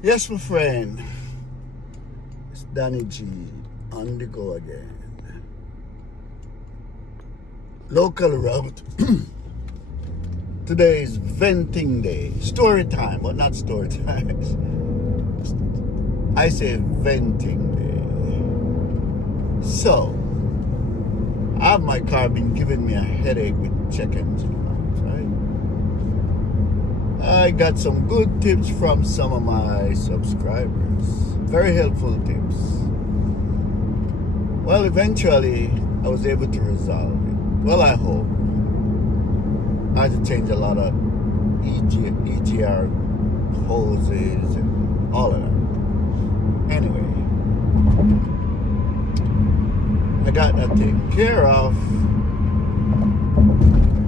Yes, my friend. It's Danny G on the go again. Local route. Today is venting day. Story time, but not story time. I say venting day. So, I have my car been giving me a headache with check engine lights, right? I got some good tips from some of my subscribers. Very helpful tips. Well, eventually, I was able to resolve it. Well, I hope. I had to change a lot of EGR hoses and all of that. Anyway, I got that taken care of.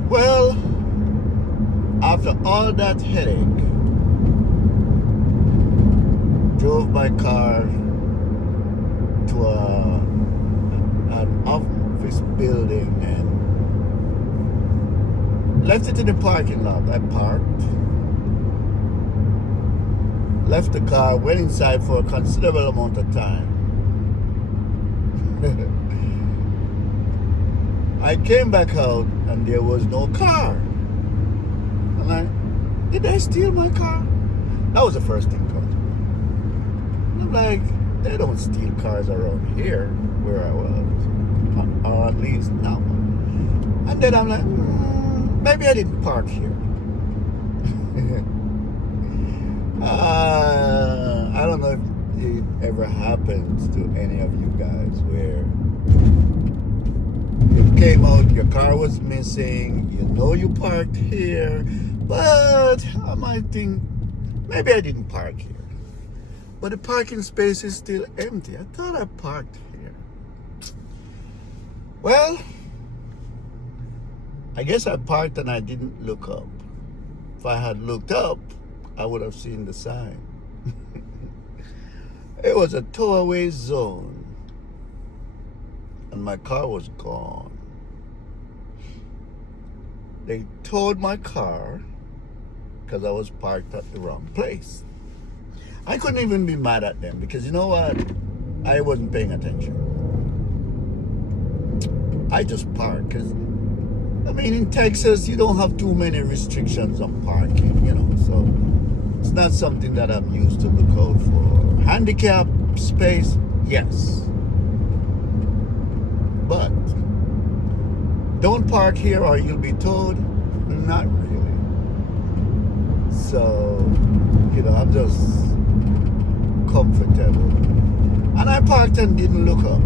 Well, after all that headache, drove my car to an office building and left it in the parking lot. I parked, left the car, went inside for a considerable amount of time. I came back out and there was no car. I'm like, did they steal my car? That was the first thing come to me. I'm like, they don't steal cars around here where I was, or at least now. And then I'm like, maybe I didn't park here. I don't know if it ever happens to any of you guys where you came out, your car was missing, you know you parked here, but I might think maybe I didn't park here. But the parking space is still empty. I thought I parked here. Well, I guess I parked and I didn't look up. If I had looked up, I would have seen the sign. It was a towaway zone. And my car was gone. They towed my car because I was parked at the wrong place. I couldn't even be mad at them because you know what? I wasn't paying attention. I just parked because, I mean, in Texas, you don't have too many restrictions on parking, so it's not something that I'm used to look out for. Handicap space, yes. But don't park here or you'll be towed. Not really. So, I'm just comfortable. And I parked and didn't look up.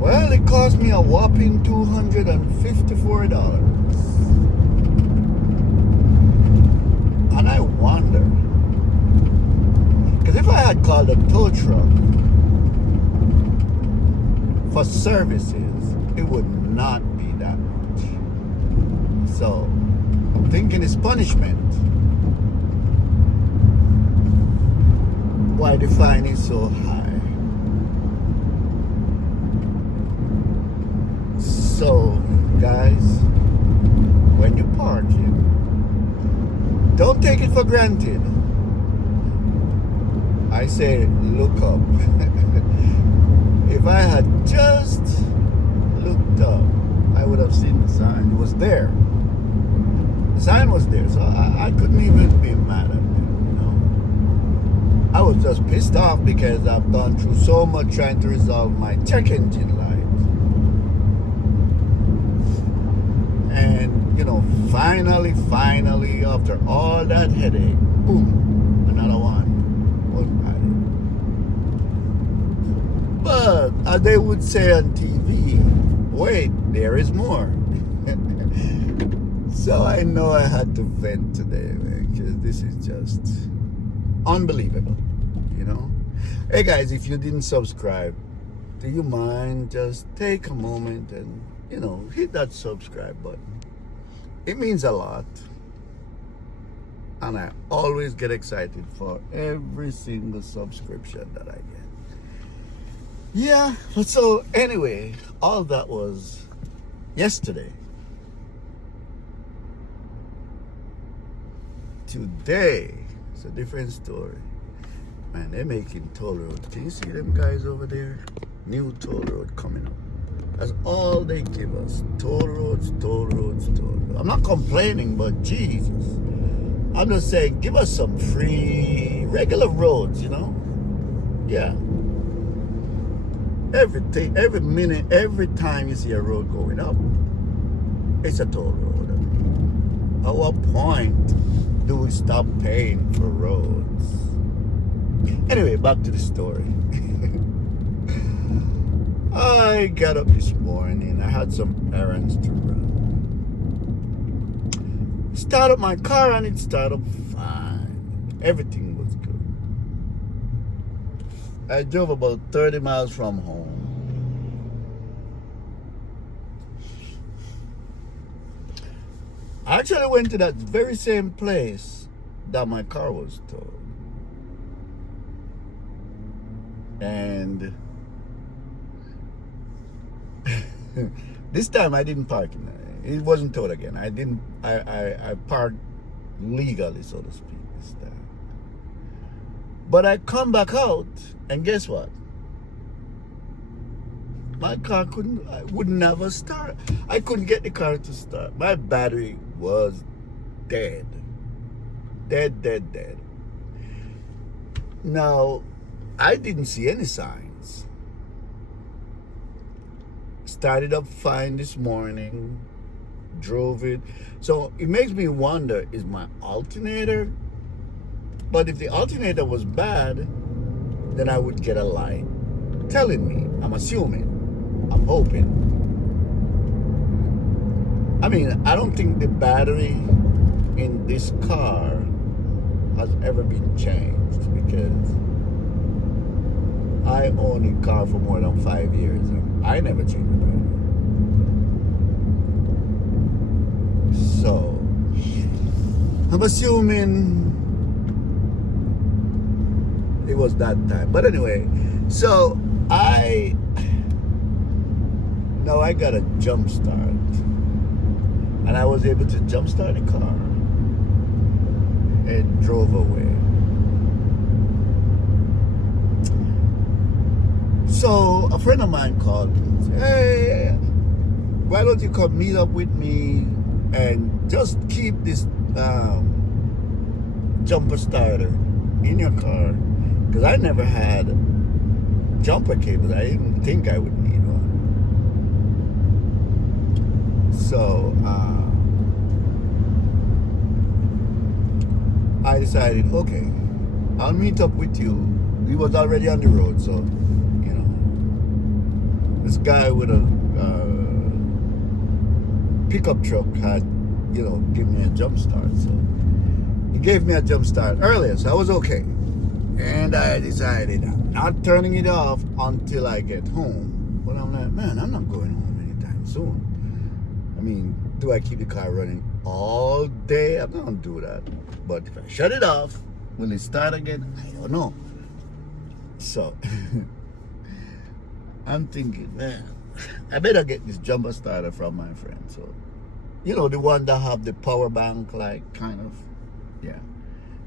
Well, it cost me a whopping $254. And I wonder, because if I had called a tow truck for services, it would not be that much. So, I'm thinking it's punishment. Why the fine is so high? So, guys, when you park here, don't take it for granted. I say look up. If I had just looked up, I would have seen the sign. It was there. The sign was there, so I couldn't even be mad at them, I was just pissed off because I've gone through so much trying to resolve my check engine light. And, finally, after all that headache, boom, another one was added. But, as they would say on TV, wait, there is more. So I know I had to vent today, man, because this is just unbelievable, Hey guys, if you didn't subscribe, do you mind just take a moment and, hit that subscribe button. It means a lot. And I always get excited for every single subscription that I get. Yeah, so anyway, all that was yesterday. today, it's a different story. Man, they're making toll roads. Can you see them guys over there? New toll road coming up. That's all they give us. Toll roads, toll roads, toll roads. I'm not complaining, but Jesus. I'm just saying, give us some free, regular roads, you know? Yeah. Everything, every minute, every time you see a road going up, it's a toll road. At what point do we stop paying for roads? Anyway, back to the story. I got up this morning. I had some errands to run. Started my car and it started up fine. Everything was good. I drove about 30 miles from home. I actually went to that very same place that my car was towed. And this time I didn't park in it. It wasn't towed again. I parked legally, so to speak, this time. But I come back out, and guess what? My car would never start. I couldn't get the car to start. My battery was dead. Dead. Now, I didn't see any signs. Started up fine this morning, drove it. So it makes me wonder, is my alternator? But if the alternator was bad, then I would get a light telling me. I'm assuming. I'm hoping. I mean, I don't think the battery in this car has ever been changed because I own a car for more than 5 years and I never changed the battery. So, I'm assuming it was that time. But anyway, so I got a jump start. And I was able to jump start the car. It drove away. So a friend of mine called me and said, hey, why don't you come meet up with me and just keep this jumper starter in your car? Because I never had jumper cables. I didn't think I would need one. So I decided, okay, I'll meet up with you. We was already on the road, so, you know, this guy with a pickup truck had, you know, given me a jump start. So he gave me a jump start earlier, so I was okay. And I decided I'm not turning it off until I get home. But I'm like, man, I'm not going home anytime soon. I mean, do I keep the car running all day? I'm not gonna do that. But if I shut it off, will it start again? I don't know. So I'm thinking, man, I better get this jumper starter from my friend. So, you know, the one that have the power bank, like, kind of, yeah.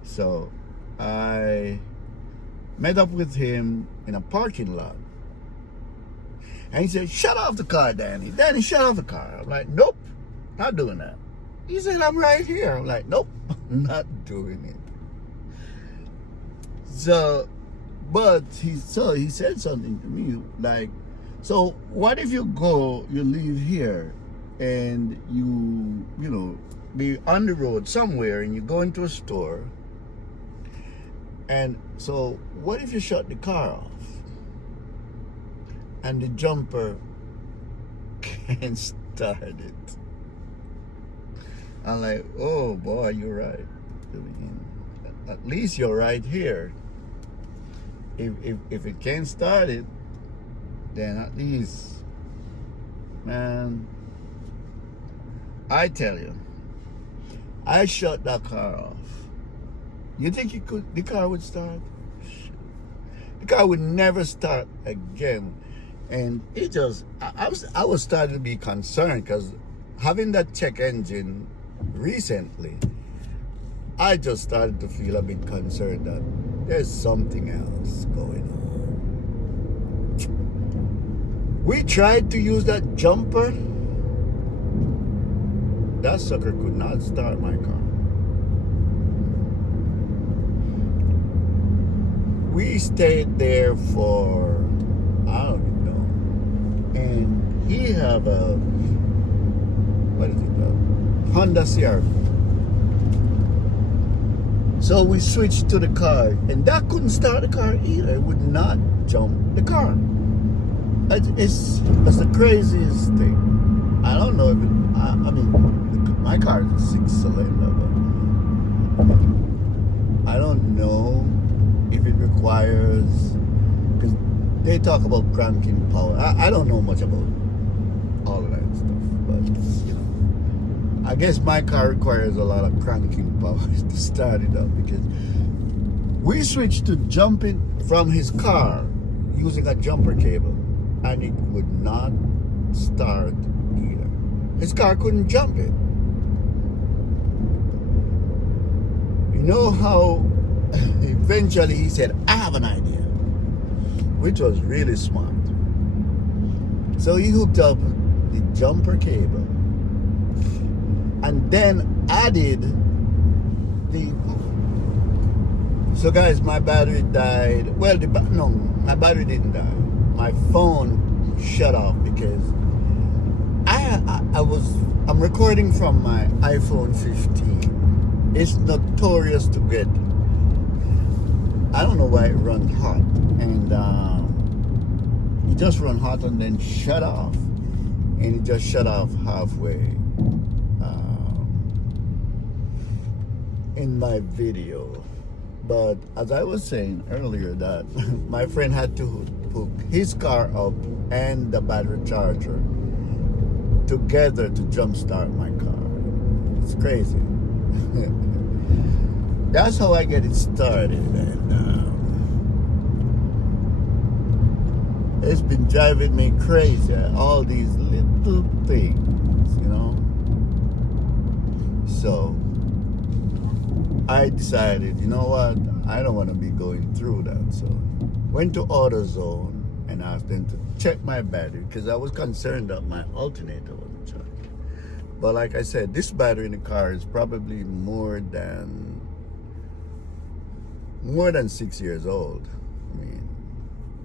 So I met up with him in a parking lot. And he said, shut off the car, Danny. Danny, shut off the car. I'm like, nope, not doing that. He said, I'm right here. I'm like, nope, not doing it. So, but he said something to me like, so what if you leave here and you know, be on the road somewhere and you go into a store, and so what if you shut the car off and the jumper can't start it? I'm like, oh boy, you're right. I mean, at least you're right here. If it can't start it, then at least, man, I tell you, I shut that car off. You think the car would start? The car would never start again. And it just, I was starting to be concerned because having that check engine recently, I just started to feel a bit concerned that there's something else going on. We tried to use that jumper. That sucker could not start my car. We stayed there for, I don't even know. And he have a, what is it, a Honda CRV. So we switched to the car, and that couldn't start the car either. It would not jump the car. It's the craziest thing. I don't know if it, I mean, my car is a 6-cylinder, but I don't know if it requires, because they talk about cranking power. I don't know much about all of that stuff, but you know, I guess my car requires a lot of cranking power to start it up, because we switched to jumping from his car using a jumper cable, and it would not start either. His car couldn't jump it. You know how eventually he said, I have an idea, which was really smart. So he hooked up the jumper cable and then added the, so guys, my battery died. Well, no, my battery didn't die. My phone shut off because I'm recording from my iPhone 15. It's notorious to get, I don't know why it runs hot, and it just run hot and then shut off, and it just shut off halfway in my video. But as I was saying earlier, that my friend had to hook his car up and the battery charger together to jumpstart my car. It's crazy. That's how I get it started, and it's been driving me crazy. All these little things, you know. So I decided, you know what? I don't want to be going through that. So went to AutoZone and asked them to check my battery, because I was concerned that my alternator wasn't charged. But like I said, this battery in the car is probably more than 6 years old. I mean,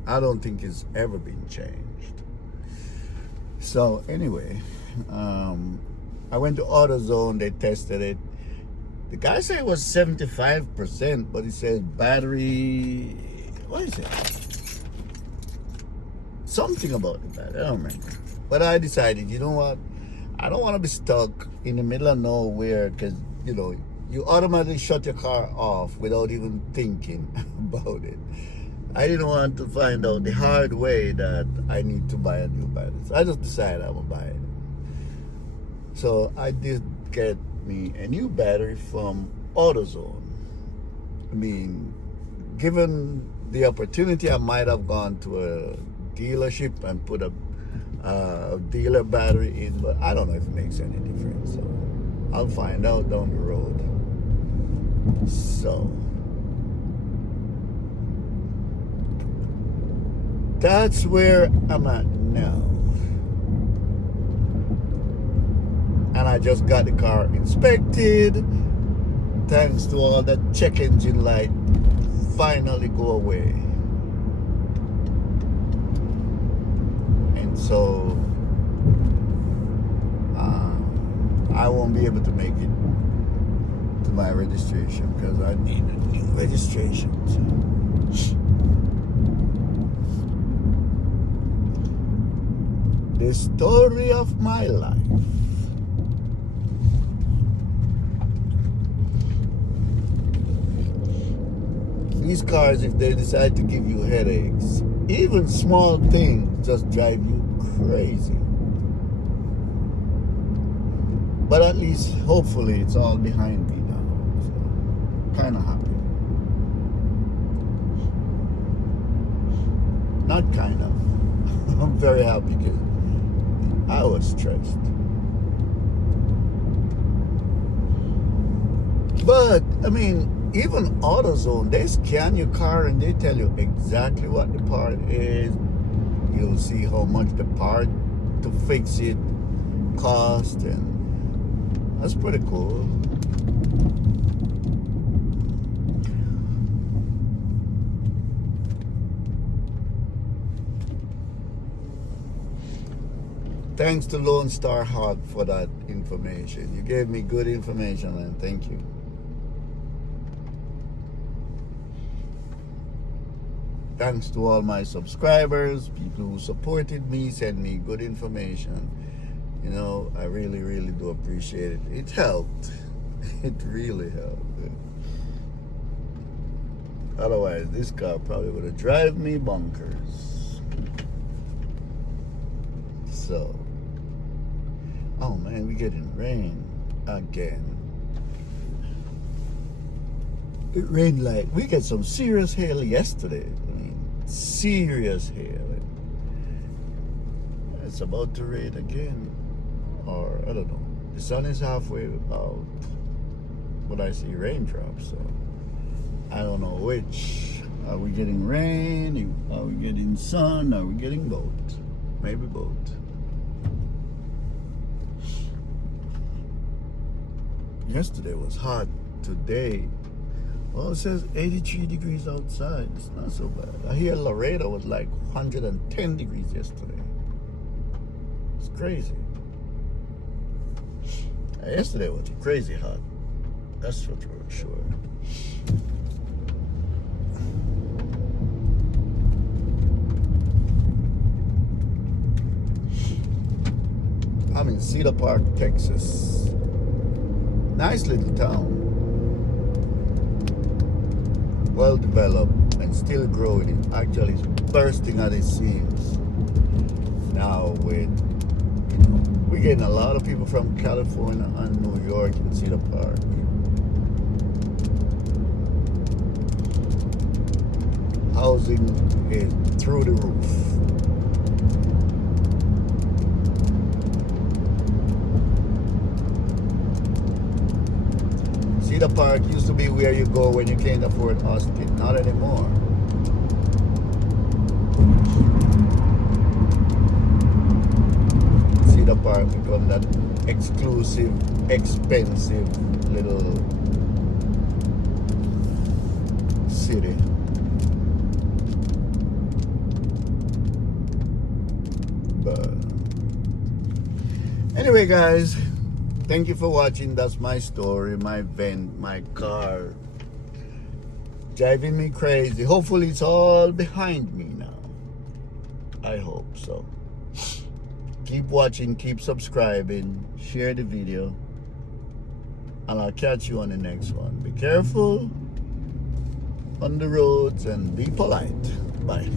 I don't think it's ever been changed. So anyway, I went to AutoZone, they tested it. The guy said it was 75%, but he says battery, what is it? Something about the battery, I don't remember. But I decided, you know what? I don't want to be stuck in the middle of nowhere, because, you know, you automatically shut your car off without even thinking about it. I didn't want to find out the hard way that I need to buy a new battery. So I just decided I would buy it. So I did get me a new battery from AutoZone. I mean, given the opportunity, I might have gone to a dealership and put a dealer battery in, but I don't know if it makes any difference. So I'll find out down the road. So that's where I'm at now. And I just got the car inspected. Thanks to all that check engine light finally go away. And so I won't be able to make it to my registration, because I need a new registration. The story of my life. These cars, if they decide to give you headaches, even small things just drive you crazy. But at least, hopefully, it's all behind me now. So, kind of happy. Not kind of. I'm very happy because I was stressed. But I mean, even AutoZone, they scan your car and they tell you exactly what the part is. You'll see how much the part to fix it cost, and that's pretty cool. Thanks to Lone Star Hawk for that information. You gave me good information, and thank you. Thanks to all my subscribers, people who supported me, sent me good information. You know, I really, really do appreciate it. It helped. It really helped. Otherwise, this car probably would have driven me bonkers. So, oh man, we're getting rain again. It rained like, we got some serious hail yesterday. I mean, serious hail. It's about to rain again. Or, I don't know. The sun is halfway out, but I see raindrops, so I don't know which. Are we getting rain? Are we getting sun? Are we getting both? Maybe both. Yesterday was hot. Today, well, it says 83 degrees outside. It's not so bad. I hear Laredo was like 110 degrees yesterday. It's crazy. Yesterday was crazy hot. That's for sure. I'm in Cedar Park, Texas. Nice little town. Well developed and still growing. It actually is bursting at its seams. Now with, we're getting a lot of people from California and New York in Cedar Park. Housing is through the roof. Cedar Park used to be where you go when you can't afford Austin. Not anymore. Cedar Park become that exclusive, expensive little city. But anyway, guys, thank you for watching. That's my story, my vent, my car driving me crazy. Hopefully it's all behind me now. I hope so. Keep watching, keep subscribing, share the video, and I'll catch you on the next one. Be careful on the roads and be polite. Bye.